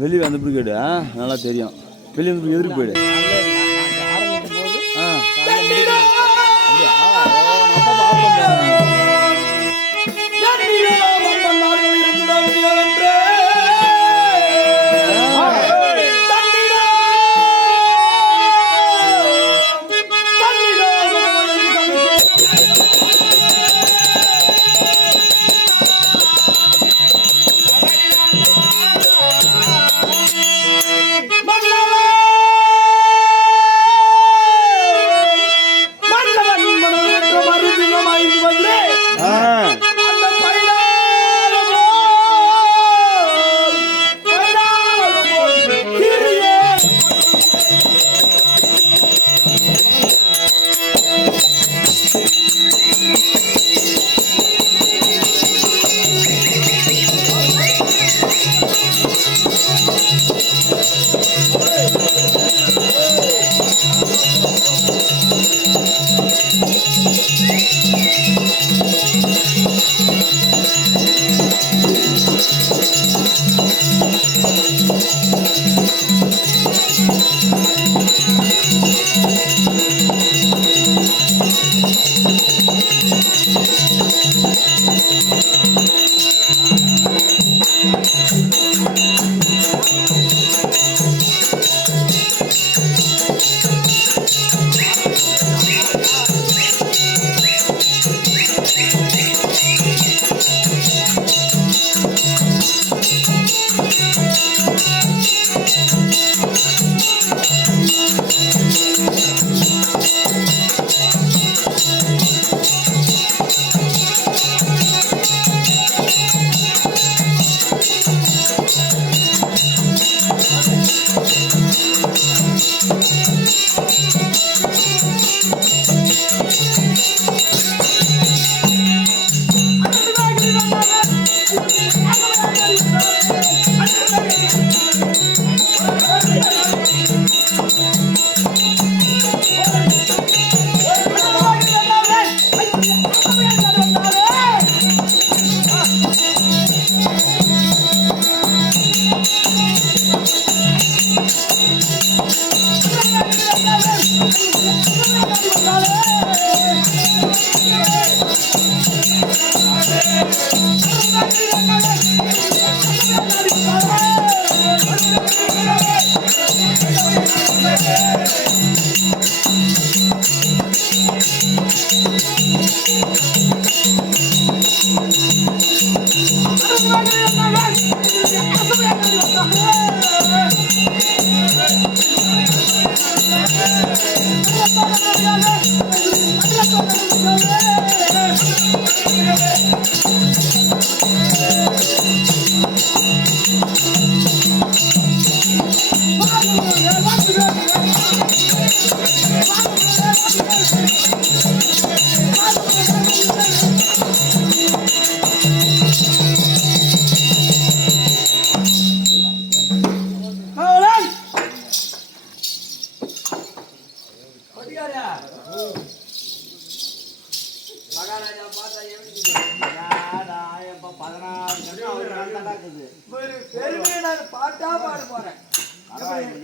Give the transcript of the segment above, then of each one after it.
வெளியே அந்த பிரிகேடு நல்லா தெரியும். வெளியே வந்து எதிர்க்கு போயிடு.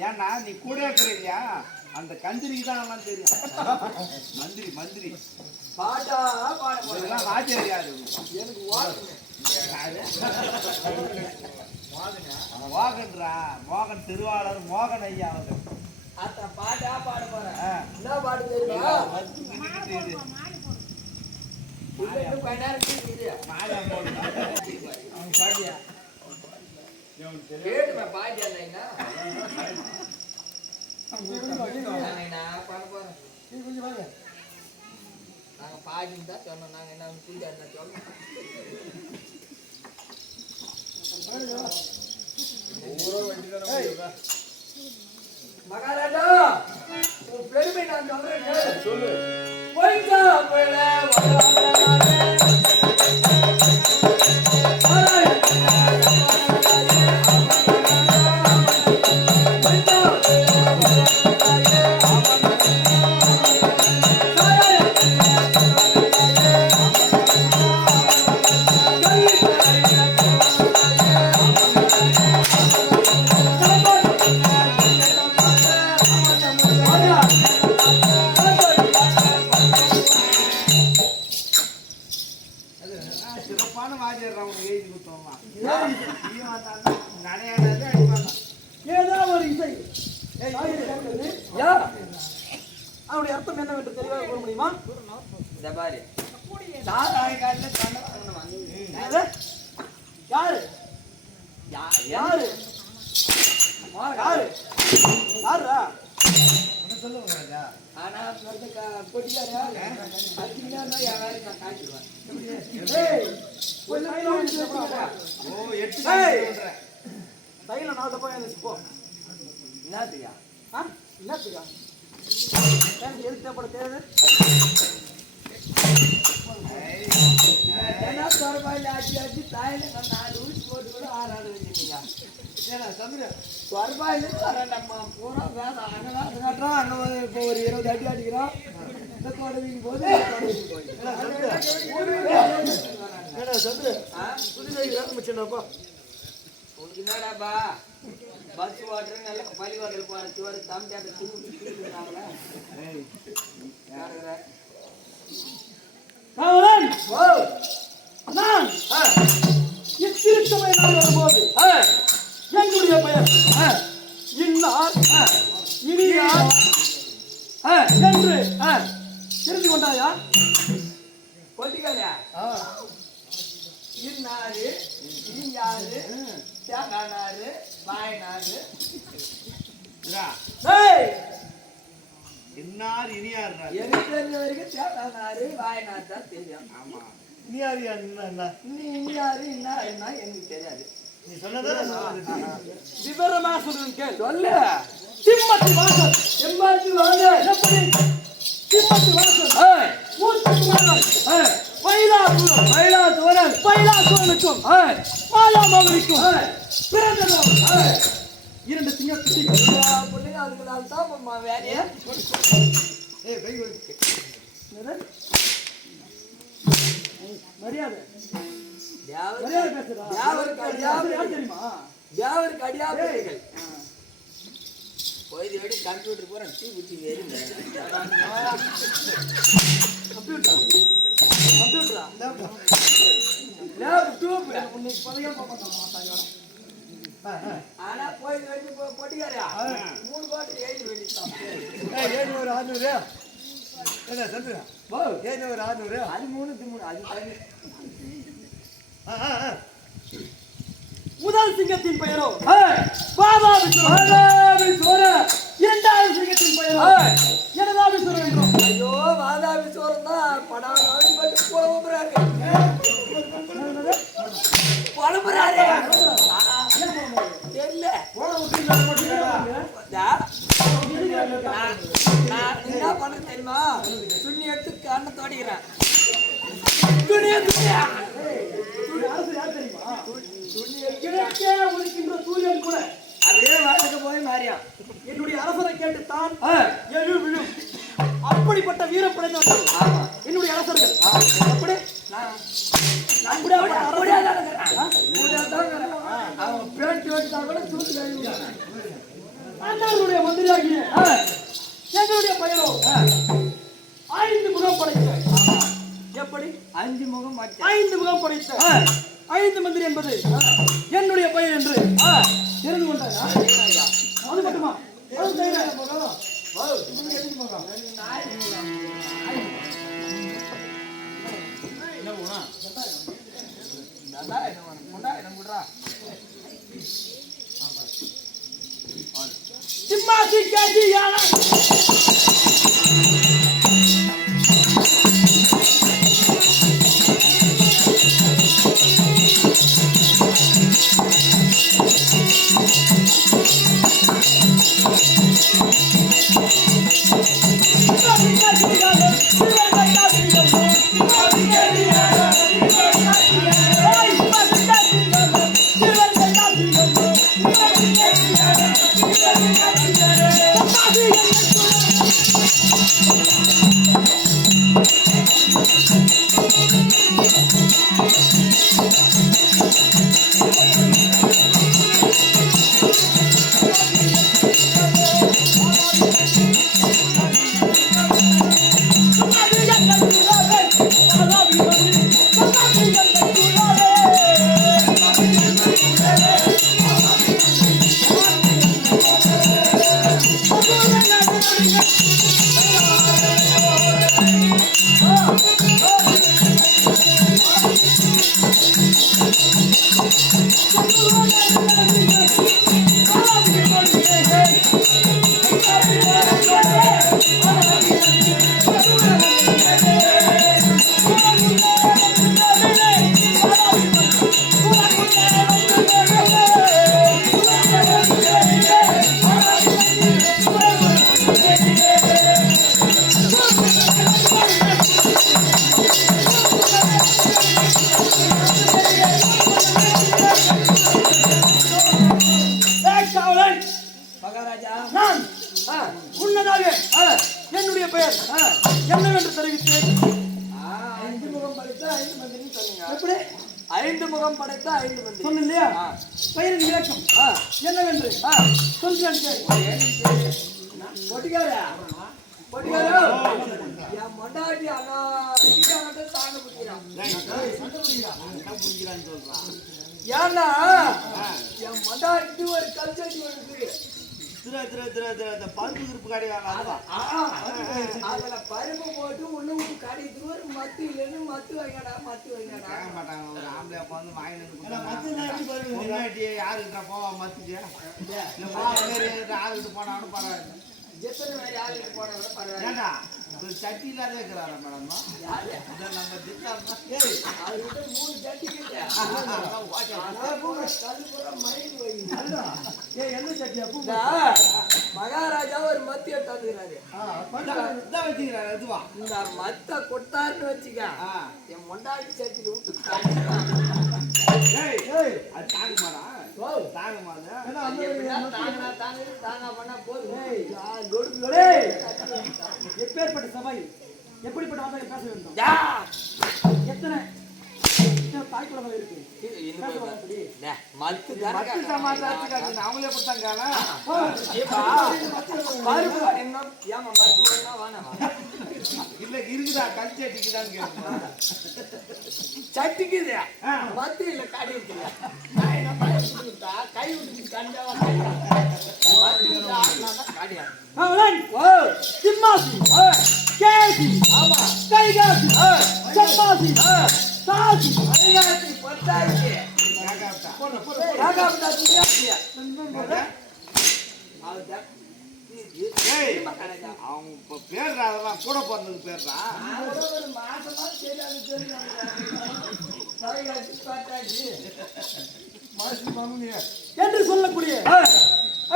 ஏன்னா நீ கூட இருக்கிறியா அந்த கந்திரிக்கு தான் எல்லாம் தெரியும். மந்திரி மந்திரி பாட்டா பாட போறேன். வாத்தியார் யாரு? எனக்கு மோகன்ரா, மோகன் திருவாளர் மோகன் ஐயா அவங்க. அத்த பாட்டா பாட போறேன். என்ன பாட்டு தெரியுமா? இன்னும் கொஞ்ச நேரம் மாலை போடுங்க. கேட்டுமே பாட்டி அண்ணா பண்ண போறேன் நாங்க பாட்டின்னு தான் சொன்னோம் நாங்க என்ன கூட்டி அண்ணா சொல்லணும் மகாராஜா உன் பெருமை நான் சொல்றேன் சொல்லு சிறப்பான வாத்தியார் அவனுக்கு எழுதி கொடுத்தோம்லாம் நடையாடாது அடிப்பாங்க ஏதோ ஒரு இசை அவனுடைய அர்த்தம் என்னவென்று தெளிவாக கூற முடியுமா? இந்த பாரு சாராயக்காரல கண்ண யாரு யாரு யாரு யாரா ஆனா கொட்டிக்காரா நான் காய்ச்சிடுவேன் ஓ 8 தைல நான் தப்பா போ என்னத்துக்கா என்னத்துக்கா எனக்கு எதுக்கு தேவைப்பட தேவை என்ன சொரபாயில் ஆச்சு தாயில 4 ஊசி போட்டு கூட 6 ஆடு வச்சுட்டீங்க சொரபாயில் நம்ம பூரா வேலை அங்கே கட்டுறோம் அங்கே இப்போ ஒரு 20 அடி அடிக்கிறோம் இந்த கோடவிக்கு போது உனக்கு என்னடாப்பா பஸ் ஓட்டுறது நல்ல பள்ளி வாசல் போறது ஒரு தமிழ்நாட்டு திருவிழாங்களா நான் இத்திருச்சபை நான் வரும்போது என்னுடைய பெயர் இன்னார் இனியார் என்று தெரிந்து கொண்டாயா? கொட்டிக்காரியா இன்னாரு இனியாரு தேங்கானாரு வாயினாரு இன்னார் இனியார் எனக்கு தெரிஞ்ச வரைக்கும் தேங்கானாரு வாயினாரு தான் தெரியும். ஆமா இனியார் என்ன இனியாரு இன்னார் என்ன எனக்கு தெரியாது. நீ விவரமா சொல்றேன் கேள். சொல்லு. சிம்மத்தி வாசல் செம்பாத்தி வாங்க எப்படி சிம்மத்தி வாசல் ஊர்த்துக்குமாரன் பைலாசூரனுக்கும் மாயாமோகனுக்கும் பிறந்ததும் 2 சிங்கக்குட்டிகள். பிள்ளைங்க அதுக்குனால தான் வேலையை மரியாதை தேவருக்கு அடியா பிள்ளைகள் போய் வெடி கம்ப்யூட்டர் போறேன் டீ குச்சி வேறு ஆனா போய் வெடி பொட்டிக்காரியா 3 கோடி எழுதி வேண்டித்தான் அது 3 அது முதல் சிங்கத்தின் பெயரோ வாதாபிஸ்வரர். 2வது சிங்கத்தின் பெயரோ ஜனதாபிஸ்வரர் என்றும். ஐயோ வாதாபிஸ்வரர் தான் படாது பட்டு புலம்புறாரு தெரியல. நான் என்ன பண்ண தெரியுமா? துணி எடுத்து கண்ணை தோடிக்கிறேன். துணி சூரியன் கூட அப்படியே வாட்டுக்கு போய் மாறியா என்னுடைய அரசரை கேட்டுத்தான் எழு விழும். அப்படிப்பட்ட வீரம் படைத்தவர்கள் என்னுடைய அரசர்கள். அப்படி நான் கூட அவன் பேட்டி வச்சா கூட தூக்கி அண்ணனுடைய மந்திரியாகிய எங்களுடைய பெயரோ 5 முகம் படைத்த. எப்படி 5 முகம் 5 முகம் படைத்த 5 மந்திரி என்பது என்னுடைய பெயர் என்று தெரிந்து கொண்டாயா? அது மட்டுமா? அது தவிர என்ன காசி கேசியான மகாராஜா நான் முன்னதாக என்னுடைய பெயர் என்னவென்று தெரிவித்தேன். 5 முகம் படைத்த 5 மந்திரின்னு சொன்னீங்க. எப்படி 5 முகம் படைத்த 5 மந்திரி சொன்னேன் இல்லையா? பெயரின் விளக்கம் என்னவென்று சொல்கிறேன். பொட்டிக்காரா பொட்டிக்காரா என் மொண்டாட்டி அண்ணா தாங்க பிடிக்கிறான். ஏன்னா என் மொண்டாட்டி ஒரு கல்ச்சட்டி வருது. பருப்பு இருப்பு கிடையாது. அதுல பருப்பு போட்டு ஒண்ணு விட்டு கடைக்கு ஒரு மத்து இல்லைன்னு மத்து வைங்கடா மத்து வைங்கடா மாட்டாங்க. ஒரு ஆம்பளை வந்து வாங்கி யாருக்கிட்ட போவா மத்துக்கு யாருக்கிட்ட போனாலும் பரவாயில்ல. எத்தனை பேர் யாருக்கு போனாலும் பரவாயில்ல. ஏண்டா சட்டி இல்லாத இருக்கிறாரா மேடம்? நம்ம அவர்கிட்ட 3 சட்டி கிட்ட மகாராஜா ஒரு மத்திய தந்துக்கிறாரு. இந்த மத்த கொடுத்தாருன்னு வச்சுக்க என் மொண்டாட்டி சட்டியில விட்டு எப்பேற்பட்ட சபை எப்படிப்பட்ட வார்த்தை பேச வேண்டும்? எத்தனை தாய் குழந்தை இருக்கு? அவங்களே கொடுத்தாங்க. இல்ல இருக்குதா கல்ச்சட்டிக்குதான்னு கேட்க சட்டிக்குது மத்து இல்ல கடை இருக்குது. கை விட்டு கண்டாவா சிம்மாசி கேசி கைகாசி சப்பாசி சாசி பொட்டாசி அவங்க பேர்றா அதெல்லாம் கூட பிறந்தது பேர்றா. என்று சொல்லக்கூடிய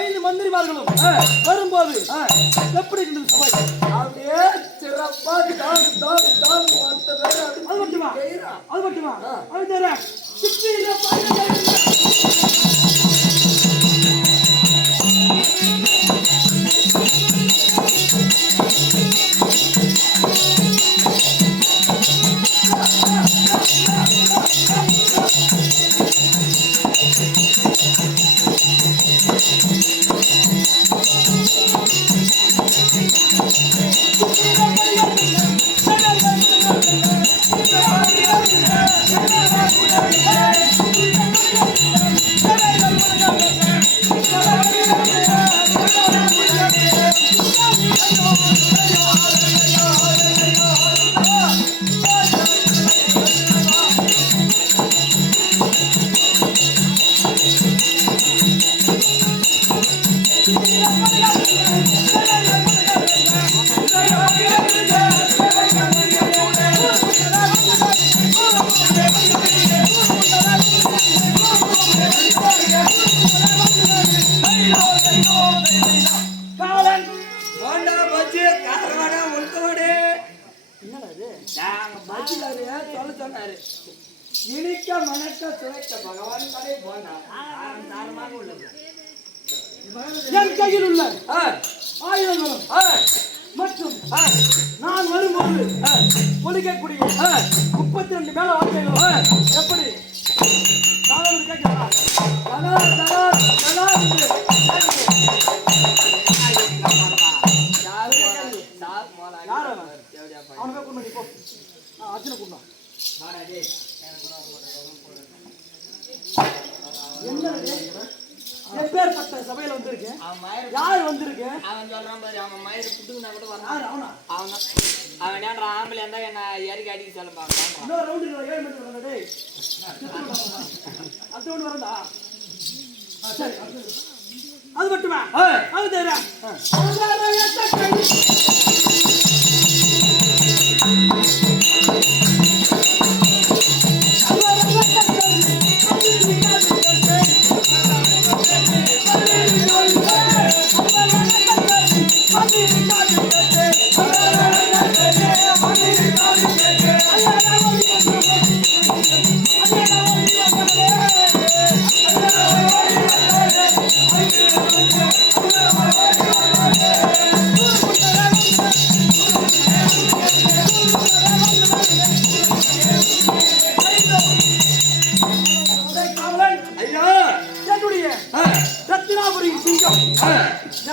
5 மந்திரிமார்களும் வரும்போது எப்படி இருந்தது சபை? அப்படியே சிறப்பா அது மட்டுமா அது தர ஆட்சியாரு சொல்ல சொன்னாரு. இனிக்க மணக்க சுவைக்க பகவான் கடை போனா தாரமாக உள்ளது. என் கையில் உள்ள ஆயுதங்களும் மற்றும் நான் வரும்போது ஒழிக்கக்கூடிய 32 மேல வார்த்தைகளும் எப்படி தாளம் கேட்கிறா? அவனுக்கு கூண்டு போ. அர்ஜுன கூண்டா எப்பேற்பட்ட சபையில வந்திருக்கேன். யாரு வந்திருக்கேன்? அவன் சொல்றான் பாரு, அவன் மயிறு புட்டுக்குனா கூட வரான். அவன் ஏன்டா ஆம்பளை இருந்தா என்ன இறக்கி அடிக்க சொல்ல பாக்கலாம். இன்னொரு ரவுண்டு 7 மீட்டர் வரணும். டேய் அடுத்த ரவுண்டு வரண்டா. சரி அது மட்டுமா? அது தேரா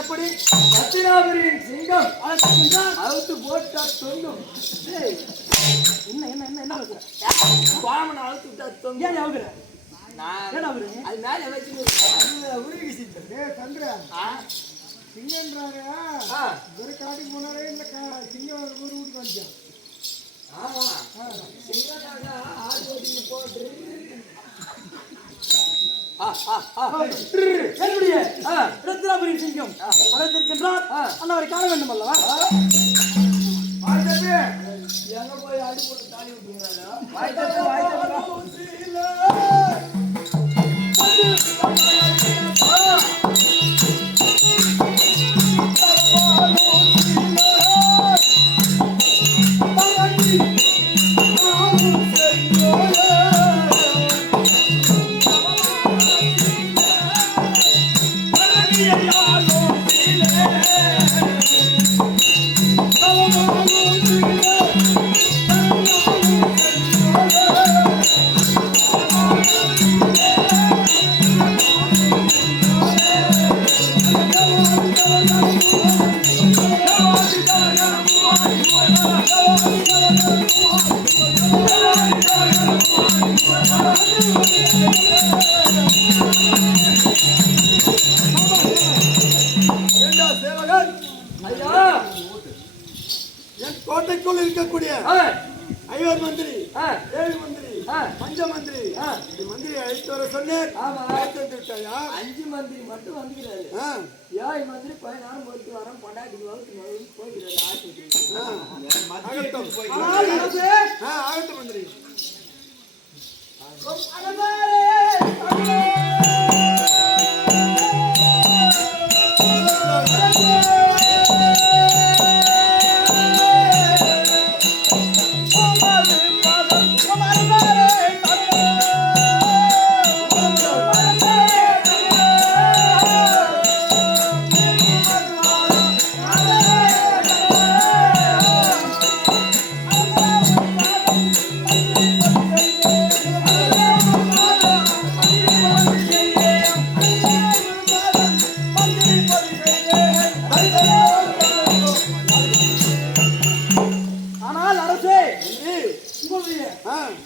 எப்படி ரத்தினாபுரியின் சிங்கம் அவுத்து போட்டா தொங்கும். என்ன என்ன என்ன என்ன பாமனை அவுத்து விட்டா தொங்கும். ஏன் அவுக்குற? நான் அது மேல வச்சு உருகி சித்தம் சந்திரா சிங்கன்றாங்க. ஒரு காட்டுக்கு போனாலே இந்த சிங்கம் ஒரு வீட்டுக்கு வந்துச்சான். ஆமா சிங்கம் ஆடு ஓட்டிட்டு போட்டு என்னுடைய ரத்தினாபுரி சிங்கம் அழைத்திருக்கின்றார். அண்ணாவை காண வேண்டும் அல்லவா? எங்க போய் அடி போட்டு தாலி விட்டுறாரு. கோட்டைக்குள் இருக்கக்கூடிய 5 மந்திரி 7 மந்திரி பஞ்ச மந்திரி மந்திரி அழைத்து வர சொன்னேன். விட்டாயா? 5 மந்திரி மட்டும் வந்துக்கிறாரு. 7 மந்திரி 16 போயிட்டு வரோம். பொண்டாட்டி போய்க்கிறாரு ஆஸ்பத்திரி. ஆகட்டும் மந்திரி.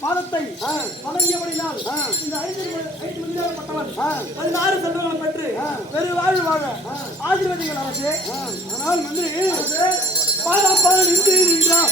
பாதத்தை வணங்கியபடினால் இந்த 5 மந்திரியாகப்பட்டவன் 16 செல்வங்களை பெற்று பெரு வாழ்வு வாழ ஆசீர்வதிகள் அரசே. ஆனால் மந்திரி பாதம் நின்று நின்றான்.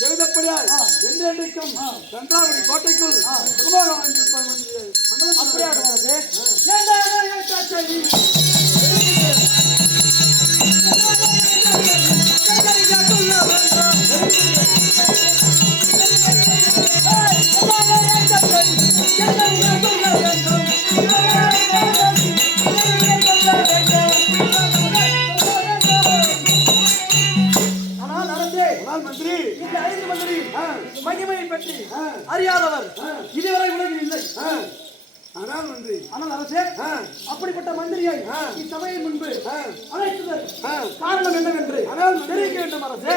செலுத்தப்படியால் என்றென்றைக்கும் தஞ்சாவூர் கோட்டைக்குள் பற்றி அறியாதவர் இதுவரை உலகில் இல்லை. ஆனால் அரசே, அப்படிப்பட்ட மந்திரியை இச்சபையின் முன்பு அழைத்ததர் காரணம் என்னவென்று தெரிவிக்க வேண்டும் அரசே.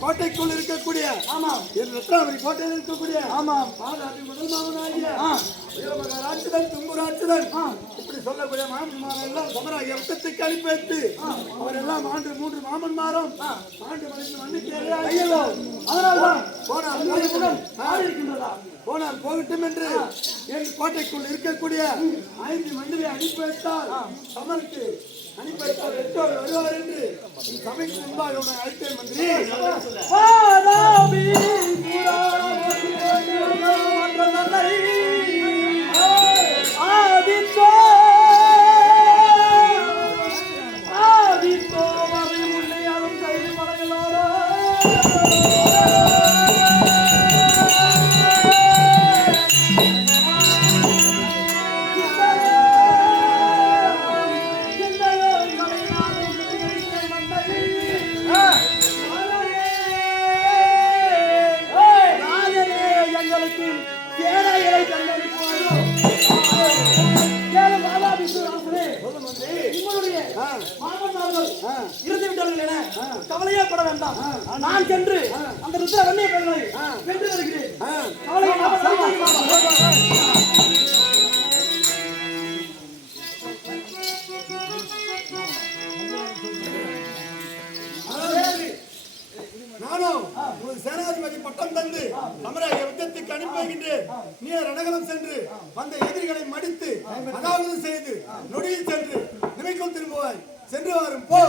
கோட்டைக்குள் இருக்கக்கூடிய கோட்டையில் இருக்கக்கூடிய முதல் மாமனாகிய ராட்சதன் தும்புராட்சதன் இப்படி சொல்லக்கூடிய மாமன்மாரம் எல்லாம் சமராகிய யுத்தத்துக்கு அனுப்பி வைத்து அவரெல்லாம் ஆண்டு 3 மாமன்மாரும் ஆண்டு மணிக்கு போனால் போகட்டும் என்று என் கோட்டைக்குள் இருக்கக்கூடிய 5 மந்திரியை அனுப்பி வைத்தால் சமருக்கு அனுப்பி வைத்தால் 8 வருவார் என்று சபைக்கு முன்பாக உன்னை அழைத்தேன் மந்திரி. கவலையே பட வேண்டாம். நான் சென்று அந்த ருத்ர வன்னிய பெண்களை வென்று வருகிறேன். நானும் ஒரு சேனாதிபதி பட்டம் தந்து சமராய யுத்தத்துக்கு அனுப்பி வைக்கின்றேன். நீ ரணகலம் சென்று வந்த எதிரிகளை மடித்து அதாவது செய்து நொடியில் சென்று நினைக்கும் திரும்புவாய். சென்று வரும் போ.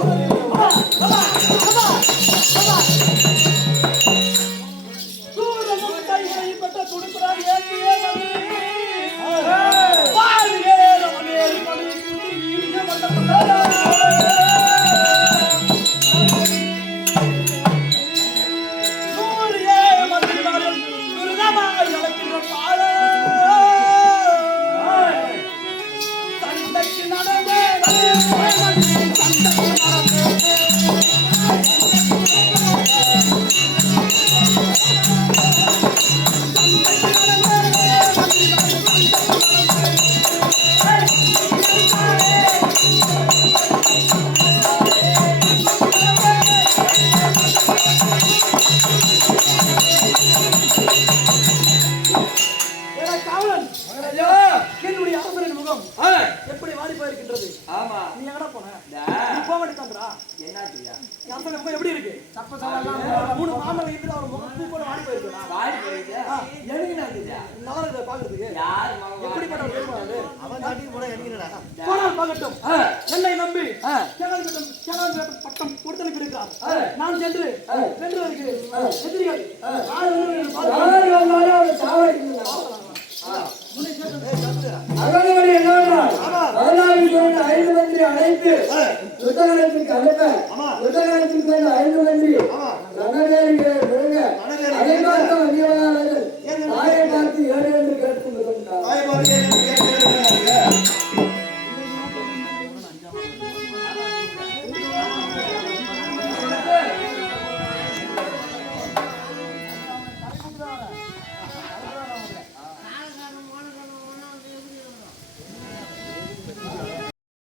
எப்படி மாறி போயிருக்கின்றது? நீ எங்கடா போன? நீ போக வேண்டியதான்றா. என்னாச்சியா? அப்ப நம்ம எப்படி இருக்கு? சப்ப சப்பலாம் 3 மாமலை இருந்து அவர் முகத்து போல மாறி போயிருக்கா? மாறி போயிடுச்சு. எங்கடா இருக்குடா? நல்லா இருக்கு பாக்குறதுக்கு. யார் மாமா? எப்படி படம் வேணுமாது? அவன் தாட்டி போட எங்கடா? போனா பாக்கட்டும். என்னை நம்பி சேனாதிபதி பட்டம் கொடுத்து அனுப்பியிருக்கார். நான் சென்று வென்று வருகிறேன். எதிரிகள் அழைத்து யுத்தகலத்துக்கு அனுப்ப யுத்தகலத்துக்கு 5 மந்திரி அதை பார்த்து 7 என்று கேட்டு